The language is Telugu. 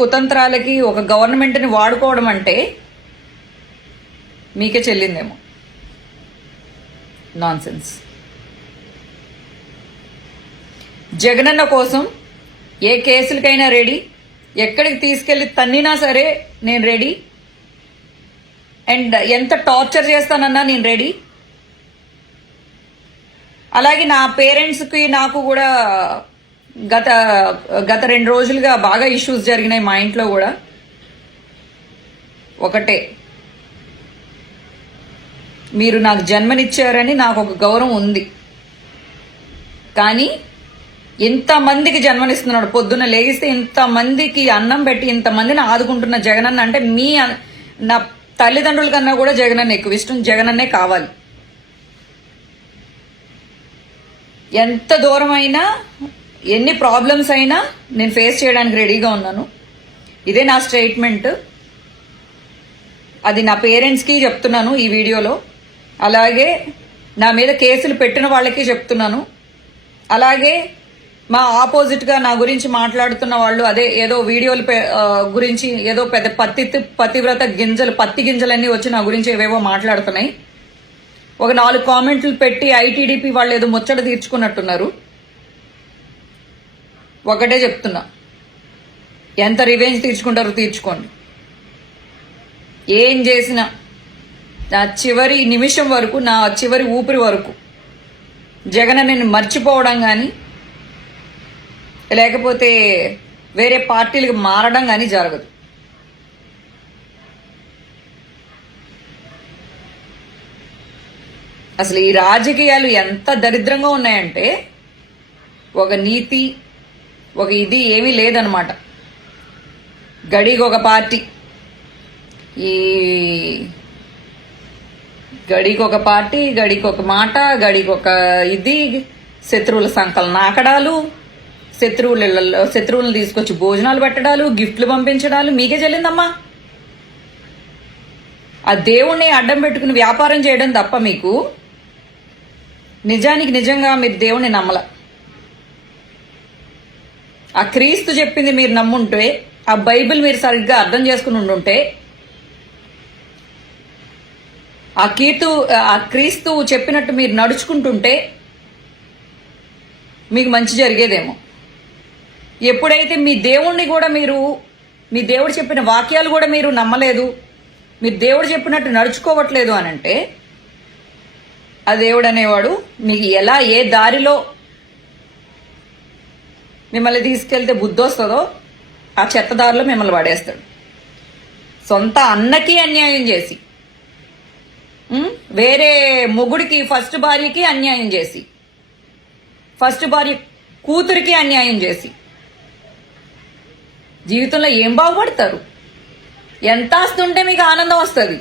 కుతంత్రాలకి ఒక గవర్నమెంట్ని వాడుకోవడం అంటే మీకే చెల్లిందేమో. నాన్సెన్స్. జగనన్న కోసం ఏ కేసులకైనా రెడీ, ఎక్కడికి తీసుకెళ్లి తన్నినా సరే నేను రెడీ, అండ్ ఎంత టార్చర్ చేస్తానన్నా నేను రెడీ. అలాగే నా పేరెంట్స్కి నాకు కూడా గత 2 రోజులుగా బాగా ఇష్యూస్ జరిగినాయి మా ఇంట్లో కూడా. ఒకటే, మీరు నాకు జన్మనిచ్చారని నాకు ఒక గౌరవం ఉంది, కానీ ఇంతమందికి జన్మనిస్తున్నాడు, పొద్దున్న లేగిస్తే ఇంతమందికి అన్నం పెట్టి ఇంతమందిని ఆదుకుంటున్న జగనన్న అంటే నా తల్లిదండ్రుల కన్నా కూడా జగనన్న ఎక్కువ ఇష్టం, జగనన్నే కావాలి. ఎంత దూరం అయినా, ఎన్ని ప్రాబ్లమ్స్ అయినా నేను ఫేస్ చేయడానికి రెడీగా ఉన్నాను. ఇదే నా స్టేట్మెంట్. అది నా పేరెంట్స్కి చెప్తున్నాను ఈ వీడియోలో, అలాగే నా మీద కేసులు పెట్టిన వాళ్ళకి చెప్తున్నాను, అలాగే మా ఆపోజిట్గా నా గురించి మాట్లాడుతున్న వాళ్ళు అదే ఏదో వీడియోల గురించి ఏదో పెద్ద పతివ్రత గింజలు, పత్తి గింజలన్నీ వచ్చి నా గురించి ఏవేవో మాట్లాడుతున్నాయి. ఒక 4 కామెంట్లు పెట్టి ఐటీడీపీ వాళ్ళు ఏదో ముచ్చట తీర్చుకున్నట్టున్నారు. ఒకటే చెప్తున్నా, ఎంత రివెంజ్ తీర్చుకుంటారో తీర్చుకోండి. ఏం చేసినా నా చివరి నిమిషం వరకు, నా చివరి ఊపిరి వరకు జగన్ నేను మర్చిపోవడం కానీ లేకపోతే వేరే పార్టీలకు మారడం కానీ జరగదు. అసలు ఈ రాజకీయాలు ఎంత దరిద్రంగా ఉన్నాయంటే ఒక నీతి, ఒక ఇది ఏమీ లేదనమాట. గడికి ఒక పార్టీ, ఈ గడికి ఒక పార్టీ, గడికి ఒక మాట, గడికి ఒక ఇది, శత్రువుల సంకలన నాకడాలు, శత్రువులను తీసుకొచ్చి భోజనాలు పెట్టడాలు, గిఫ్ట్లు పంపించడాలు మీకే చెల్లిందమ్మా. ఆ దేవుణ్ణి అడ్డం పెట్టుకుని వ్యాపారం చేయడం తప్ప మీకు నిజంగా మీరు దేవుణ్ణి నమ్మల. ఆ క్రీస్తు చెప్పింది మీరు నమ్ముంటే, ఆ బైబిల్ మీరు సరిగ్గా అర్థం చేసుకుని ఉండుంటే, ఆ క్రీస్తు చెప్పినట్టు మీరు నడుచుకుంటుంటే మీకు మంచి జరిగేదేమో. ఎప్పుడైతే మీ దేవుణ్ణి కూడా మీ దేవుడు చెప్పిన వాక్యాలు కూడా మీరు నమ్మలేదు, మీరు దేవుడు చెప్పినట్టు నడుచుకోవట్లేదు అనంటే, ఆ దేవుడు అనేవాడు మీకు ఎలా, ఏ దారిలో మిమ్మల్ని తీసుకెళ్తే బుద్ధి వస్తుందో ఆ చెత్త దారిలో మిమ్మల్ని పడేస్తాడు. సొంత అన్నకి అన్యాయం చేసి, వేరే మొగుడికి, ఫస్ట్ భార్యకి అన్యాయం చేసి, ఫస్ట్ భార్య కూతురికి అన్యాయం చేసి జీవితంలో ఏం బాగుపడతారు? ఎంత ఆస్తుంటే మీకు ఆనందం వస్తుంది?